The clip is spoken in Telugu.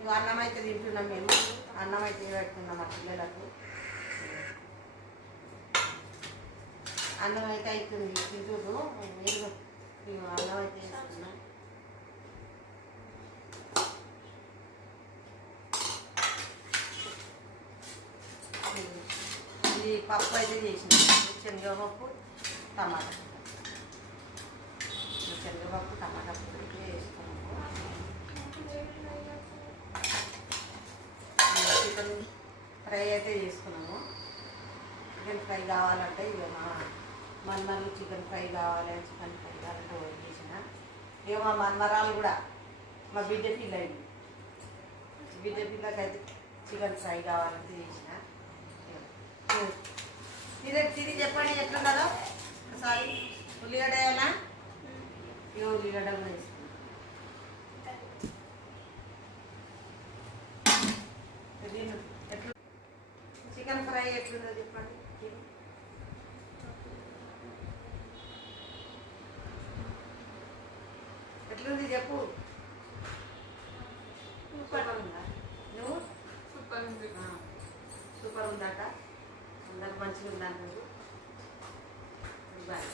ఇక అన్నం అయితే తింటున్నాం మేము. అన్నం అయితే పెడుతున్నాం మా పిల్లలకు. అన్నం అయితే అవుతుంది తింటున్నాం. మేము అన్నం అయితే వేస్తున్నాం. ఇది పప్పు అయితే చేసినాం. శనగపప్పు టమాటా, శనగపప్పు టమాటా పొడి వేసుకున్నాము. చికెన్ ఫ్రై అయితే చేసుకున్నాము. చికెన్ ఫ్రై కావాలంటే ఇక మన్మలు చికెన్ ఫ్రై కావాలి, చికెన్ ఫ్రై కావాలంటే చేసిన. ఇక మా మన్మరాలు కూడా మా బిడ్డ పిల్ల అయింది. బిడ్డ పిల్లకైతే చికెన్ ఫ్రై కావాలంటే చేసిన. తిరిగి చెప్పండి ఎట్లున్నదో ఒకసారి. ఉల్లిగడ్డ వేయాలా? ఇక ఉల్లిగడ్డ కూడా వేసుకున్నాం. ఎట్లు చికెన్ ఫ్రై ఎట్లుందో చెప్పండి. ఎట్లుంది చెప్పు. సూపర్ ఉందా? నువ్వు సూపర్ ఉంది. సూపర్ ఉందాక అందరికి మంచిగా ఉందా? బాయ్.